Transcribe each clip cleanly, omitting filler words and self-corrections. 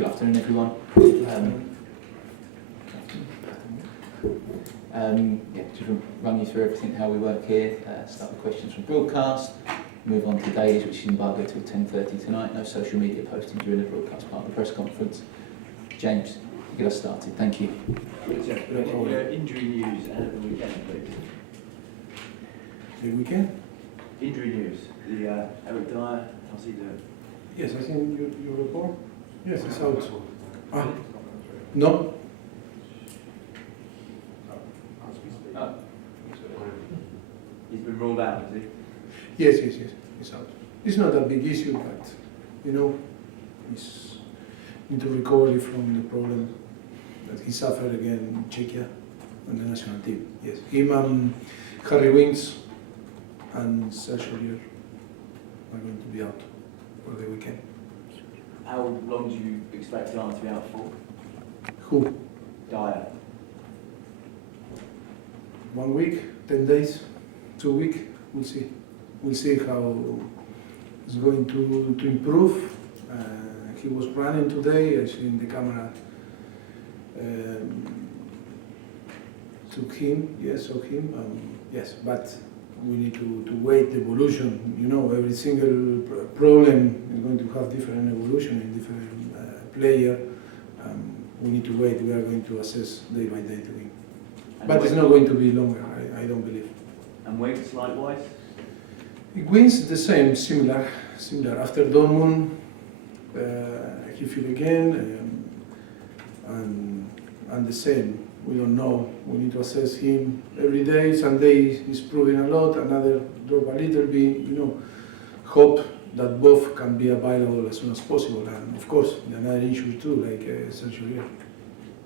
Good afternoon, everyone. Just run you through everything, how we work here. Start with questions from broadcast, move on to dailies, which is embargoed till 10:30 tonight. No social media posting during the broadcast part of the press conference. James, get us started. Thank you. Injury news ahead of the weekend, please. The weekend? Injury news. Eric Dyer, how's he doing? Yes, I think your report. Yes, it's out. No? He's been ruled out, has he? Yes, it's out. It's not a big issue, but, he's into recovery from the problem that he suffered again in Czechia on the national team. Yes, him, Harry Winks and Sergio Rier are going to be out for the weekend. How long do you expect Dyer to be out for? Who? Dyer. 1 week, 10 days, 2 weeks, we'll see. We'll see how it's going to improve. He was running today, I see in the camera took him, yes, but we need to wait the evolution. Every single problem is going to have different evolution in different player. We need to wait, we are going to assess day by day to him. But it's not going to be longer, I don't believe. And Winks likewise? Wins the same, similar. After Dortmund, he feel again, and the same. We don't know. We need to assess him every day. Sunday he's proving a lot. Another drop a little bit. Hope that both can be available as soon as possible. And of course, another issue too, like Sergio Rier.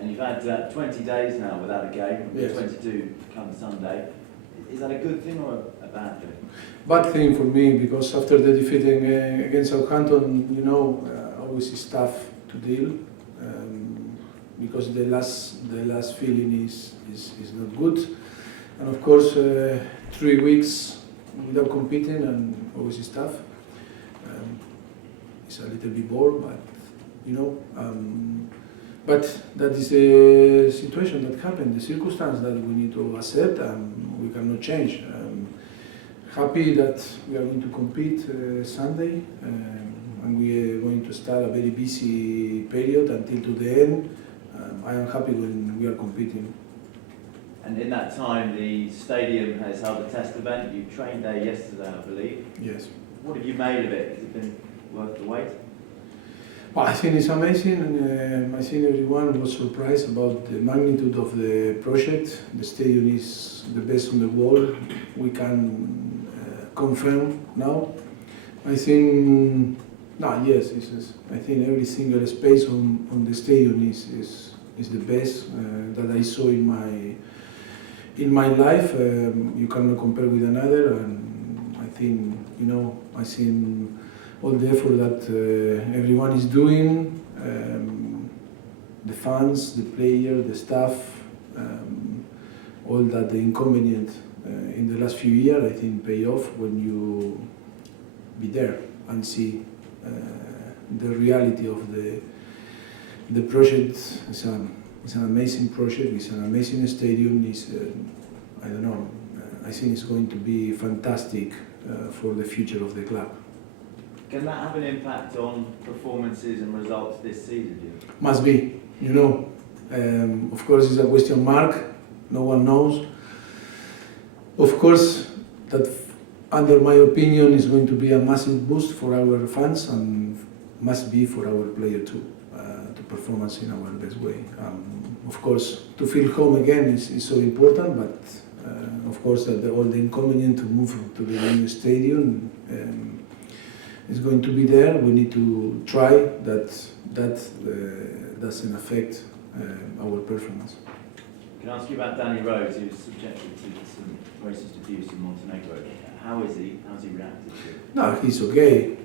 And you've had 20 days now without a game. Yes. 22 come Sunday. Is that a good thing or a bad thing? Bad thing for me, because after the defeat against Southampton, always is tough to deal, because the last feeling is not good, and of course 3 weeks without competing and always is tough. It's a little bit bored, but but that is the situation that happened, the circumstance that we need to accept, and we cannot change. Happy that we are going to compete Sunday, and we are going to start a very busy period until to the end. I am happy when we are competing. And in that time, the stadium has held a test event. You trained there yesterday, I believe. Yes. What have you made of it? Has it been worth the wait? Well, I think it's amazing, and I think everyone was surprised about the magnitude of the project. The stadium is the best in the world. We can confirm now. I think, yes, I think every single space on the stadium is the best that I saw in my life. You cannot compare with another, and I think I seen all the effort that everyone is doing, the fans, the player, the staff, all that the inconvenient in the last few years, I think pay off when you be there and see the reality of the project. It's an amazing project, it's an amazing stadium, I don't know, I think it's going to be fantastic for the future of the club. Can that have an impact on performances and results this season, do you? Must be, of course it's a question mark, no one knows. Of course, that under my opinion is going to be a massive boost for our fans and must be for our player too, to performance in our best way. Of course, to feel home again is so important, but of course all the inconvenience to move to the new stadium is going to be there. We need to try that doesn't affect our performance. Can I ask you about Danny Rose, who was subjected to some racist abuse in Montenegro? How is he? How's he reacted to it? No, he's okay.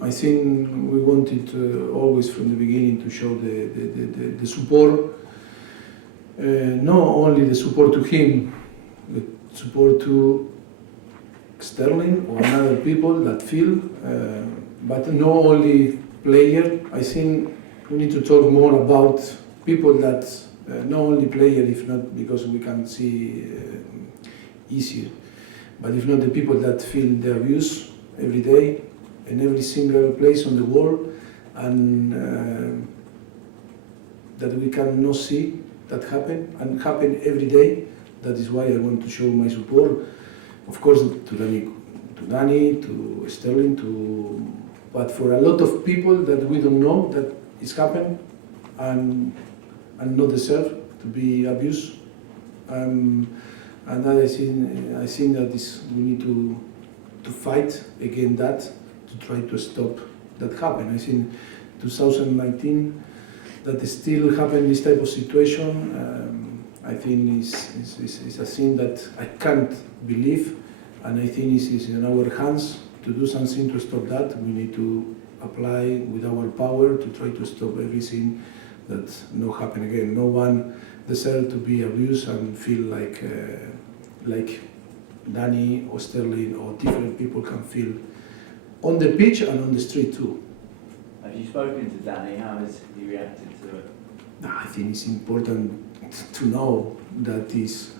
I think we wanted always from the beginning to show the support, not only the support to him, but support to Sterling or other people that feel, but not only player. I think we need to talk more about people that not only player, if not because we can see easier, but if not the people that feel the abuse every day in every single place on the world, and that we cannot see that happen every day. That is why I want to show my support, of course, to Danny, to Sterling, but for a lot of people that we don't know that it's happened and not deserve to be abused. And I think that we need to fight against that, to try to stop that happen. I think 2019 that still happen this type of situation. I think is a thing that I can't believe, and I think it's in our hands to do something to stop that. We need to apply with our power to try to stop everything that not happen again. No one deserves to be abused and feel like Danny or Sterling or different people can feel on the pitch and on the street too. Have you spoken to Danny? How has he reacted to it? I think it's important to know that he's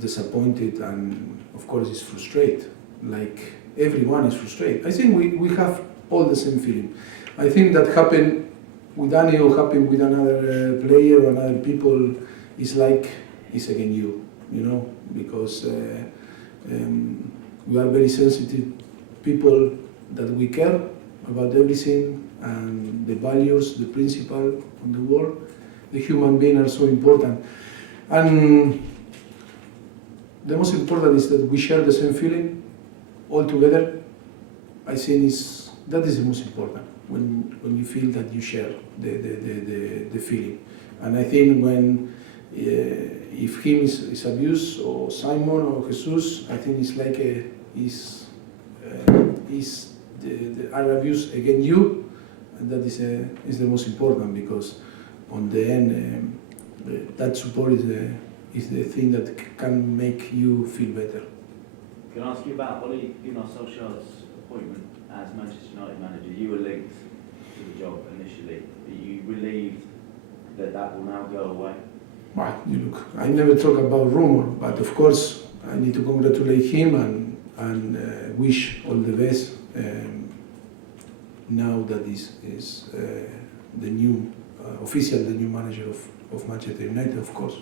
disappointed and of course he's frustrated. Like everyone is frustrated. I think we have all the same feeling. I think that happened with Danny or happened with another player or another people is like it's again you know, because we are very sensitive people that we care about everything and the values, the principle on the world. The human being are so important. And the most important is that we share the same feeling all together. I think that is the most important, when you feel that you share the feeling. And I think when if him is abused, or Simon or Jesus, I think it's like are abused against you, and that is the most important, because on the end that support is the thing that can make you feel better. Can I ask you about Ole Gunnar Solskjaer's appointment as Manchester United manager? You were linked to the job initially. Are you relieved that will now go away? Well, you look, I never talk about rumor, but of course I need to congratulate him and wish all the best. Now that is the new the new manager of Manchester United, of course.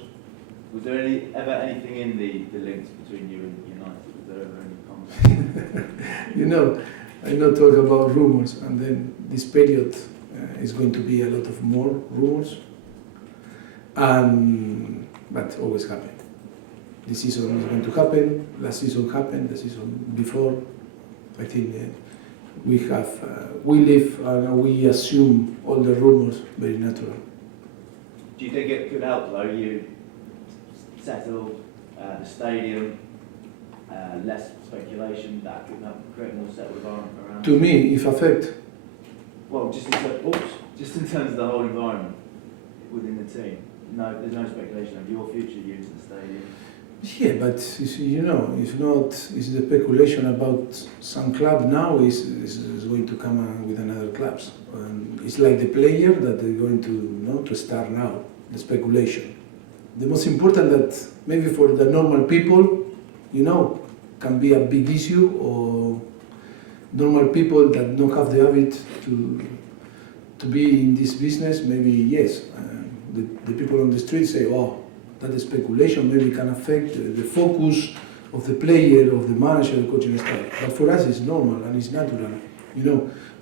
Was there ever anything in the links between you and United? Was there ever any conversation? You know, I not talk about rumors, and then this period is going to be a lot of more rumors, but always happen. This season is going to happen. Last season happened. The season before, I think we live and we assume all the rumors very natural. Do you think it could help though? You settle the stadium, less speculation, that could help create a more settled environment around? To me, if affect. Well, just in terms of the whole environment within the team. No, there's no speculation of your future use of the stadium. Yeah, but you know, if not, is the speculation about some club now is going to come with another clubs. It's like the player that they're going to start now. The speculation. The most important that maybe for the normal people, can be a big issue, or normal people that don't have the habit to be in this business. Maybe yes, the people on the street say, oh, that is speculation, maybe can affect the focus of the player, of the manager, the coaching staff. But for us, it's normal and it's natural.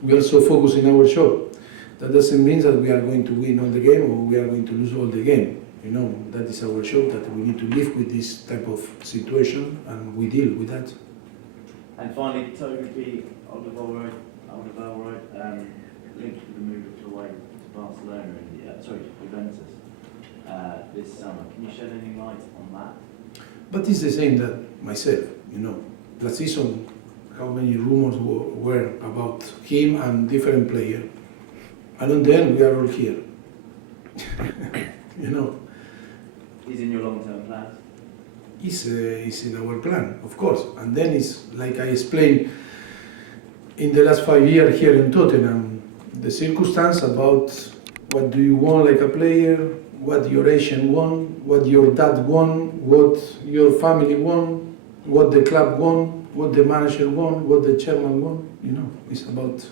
We are so focused in our job. That doesn't mean that we are going to win all the game or we are going to lose all the game. That is our job, that we need to live with this type of situation and we deal with that. And finally, Toby Alderweireld, linked to the move away to Barcelona Juventus this summer. Can you shed any light on that? But it's the same that myself, Last season, how many rumors were about him and different players. And then we are all here. He's in your long-term plans? It's in our plan, of course. And then it's like I explained, in the last 5 years here in Tottenham, the circumstance about what do you want like a player, what your agent want, what your dad want, what your family want, what the club want, what the manager want, what the chairman want. You know, it's about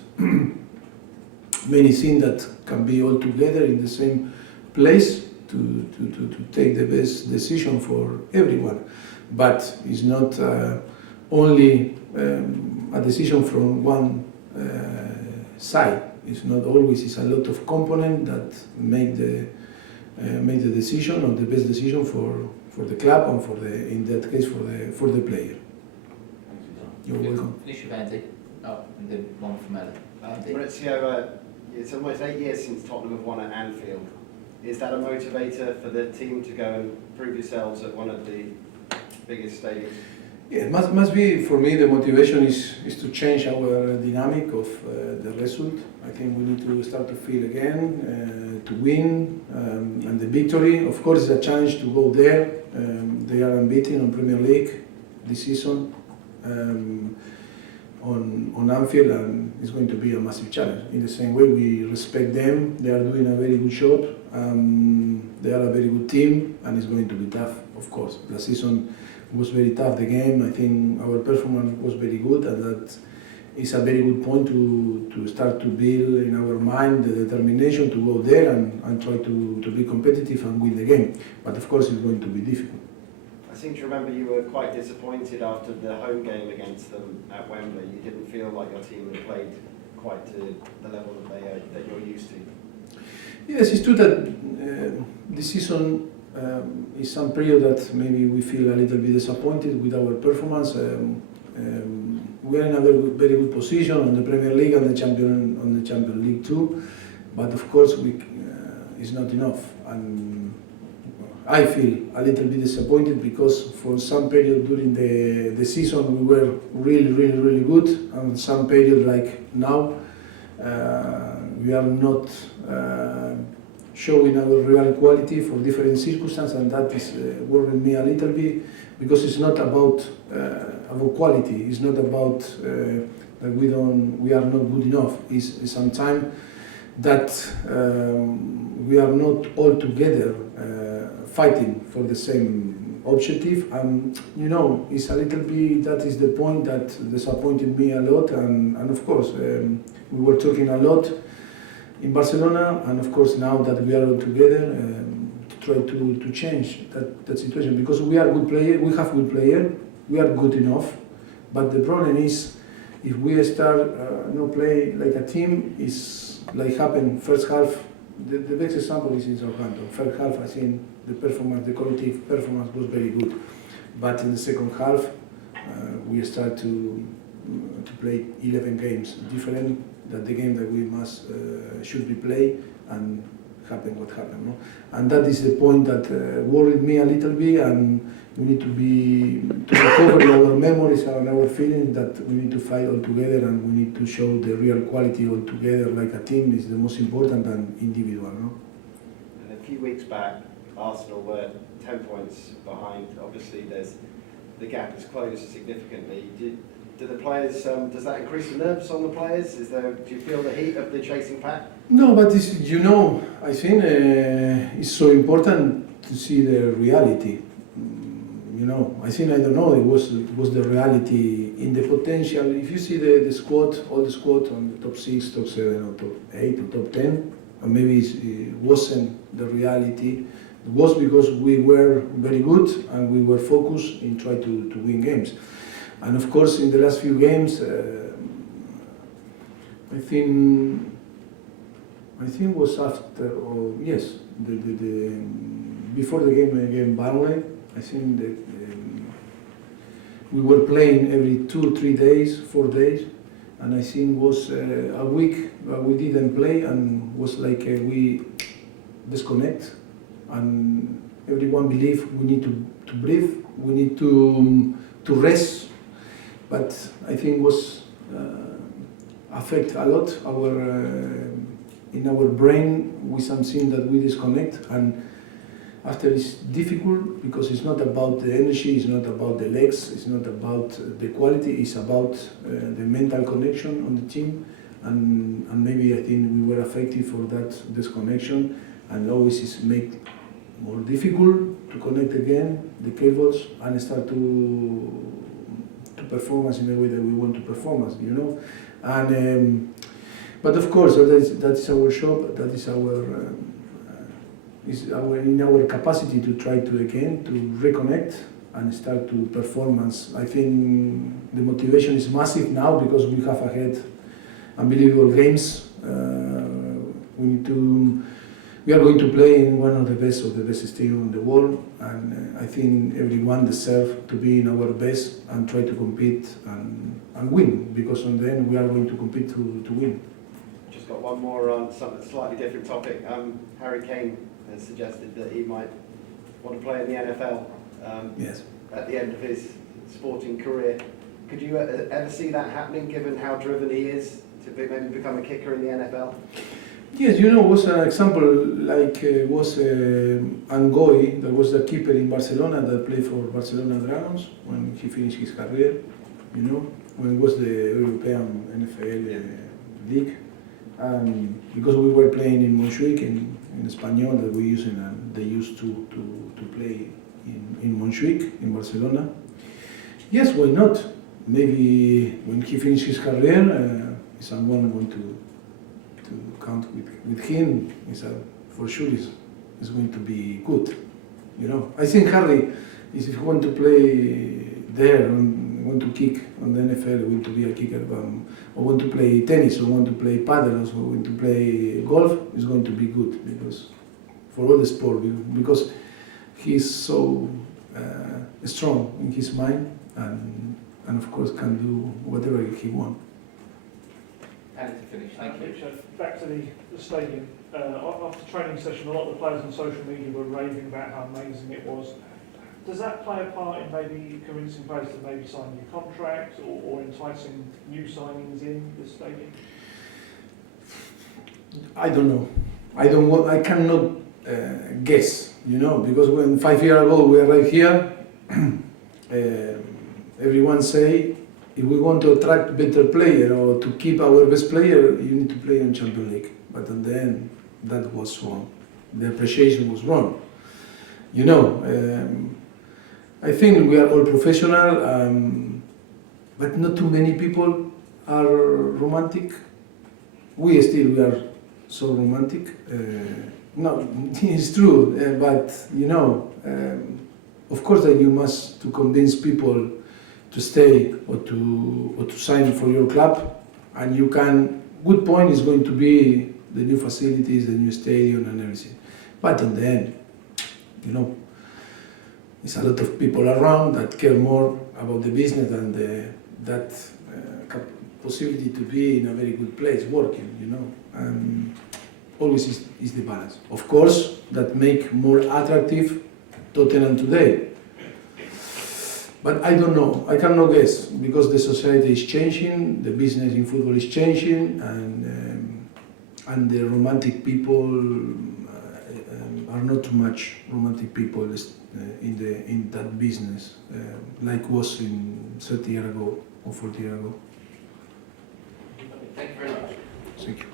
many things that can be all together in the same place to take the best decision for everyone. But it's not only a decision from one side. It's not always. It's a lot of components that make the decision or the best decision for the club and for the, in that case, for the player. You're welcome. Finish with Andy. Oh, and then one from Alan. Andy. Maurizio, it's almost 8 years since Tottenham have won at Anfield. Is that a motivator for the team to go and prove yourselves at one of the biggest stadiums? Yeah, it must be, for me, the motivation is to change our dynamic of the result. I think we need to start to feel again, to win, and the victory. Of course, it's a challenge to go there. They are unbeaten on Premier League this season on Anfield, and it's going to be a massive challenge. In the same way, we respect them. They are doing a very good job. They are a very good team, and it's going to be tough, of course. The season was very tough, the game. I think our performance was very good, and that is a very good point to start to build in our mind the determination to go there and try to be competitive and win the game. But of course, it's going to be difficult. I seem to remember you were quite disappointed after the home game against them at Wembley. You didn't feel like your team had played quite to the level that you're used to. Yes, it's true that this season is some period that maybe we feel a little bit disappointed with our performance. We are in a very good position on the Premier League and the Champions League too, but of course it's not enough. And I feel a little bit disappointed because for some period during the season we were really good, and some period like now we are not showing our real quality for different circumstances, and that is worrying me a little bit because it's not about quality. It's not about that we are not good enough. It's sometimes that we are not all together fighting for the same objective, and you know, it's a little bit, that is the point that disappointed me a lot, and of course we were talking a lot in Barcelona, and of course now that we are all together to try to change that situation, because we are good player, we have good player, we are good enough, but the problem is if we start not play like a team, is like happened first half. The best example is in Southampton. First half, I think the collective performance was very good, but in the second half we start to play 11 games different than the game that we should be played, and happen what happened. No? And that is the point that worried me a little bit, and we need to recover our memories and our feelings that we need to fight all together, and we need to show the real quality all together like a team is the most important than individual. No? And a few weeks back, Arsenal were 10 points behind. Obviously, the gap is closed significantly. Do the players? Does that increase the nerves on the players? Do you feel the heat of the chasing pack? No, but you know, I think it's so important to see the reality. You know, I don't know, it was the reality in the potential. If you see the squad, all the squad on the top 6, top 7, or top 8, or top 10, and maybe it wasn't the reality. It was because we were very good and we were focused in trying to win games. And of course, in the last few games, I think was after, or yes, before the game against Burnley, I think that we were playing every 2, 3 days, 4 days, and I think was a week we didn't play, and was like we disconnect, and everyone believed we need to breathe, we need to rest. But I think was affect a lot in our brain with something that we disconnect, and after it's difficult because it's not about the energy, it's not about the legs, it's not about the quality, it's about the mental connection on the team, and maybe I think we were affected for that disconnection, and always is make more difficult to connect again the cables and start to perform us in the way that we want to perform us, you know. And but of course that is our job, that is our in our capacity to try to again to reconnect and start to performance. I think the motivation is massive now because we have ahead unbelievable games. We are going to play in one of the best stadiums in the world, and I think everyone deserves to be in our best and try to compete and win, because on the end we are going to compete to win. Just got one more on something slightly different topic. Harry Kane has suggested that he might want to play in the NFL Yes. at the end of his sporting career. Could you ever see that happening, given how driven he is to maybe become a kicker in the NFL? Yes, you know, was an example like was Angoi, that was the keeper in Barcelona that played for Barcelona Dragons when he finished his career, you know, when it was the European NFL league. Because we were playing in Montjuic, in Espanyol, that we using, and they used to play in Montjuic, in Barcelona. Yes, why not? Maybe when he finished his career, someone want to count with him, for sure is going to be good. You know, I think Harry is if he want to play there and want to kick on the NFL, want to be a kicker, or want to play tennis, or want to play paddle, or want to play golf, is going to be good, because for all the sport, because he's so strong in his mind, and of course can do whatever he wants. And to finish. Thank you. So back to the stadium. After the training session, a lot of the players on social media were raving about how amazing it was. Does that play a part in maybe convincing players to maybe sign new contracts or enticing new signings in the stadium? I don't know. I cannot guess, you know, because when 5 years ago we arrived here, everyone say, if we want to attract better player or to keep our best player, you need to play in Champions League. But in the end, that was wrong. The appreciation was wrong. You know, I think we are all professional, but not too many people are romantic. We are so romantic. No, it's true, but you know, of course that you must to convince people to stay or to sign for your club, and you can. Good point is going to be the new facilities, the new stadium, and everything. But in the end, you know, there's a lot of people around that care more about the business than that possibility to be in a very good place working. You know, and always is the balance. Of course, that make more attractive Tottenham today. But I don't know, I cannot guess, because the society is changing, the business in football is changing, and the romantic people are not too much romantic people in that business, like was in 30 years ago or 40 years ago. Thank you very much. Thank you.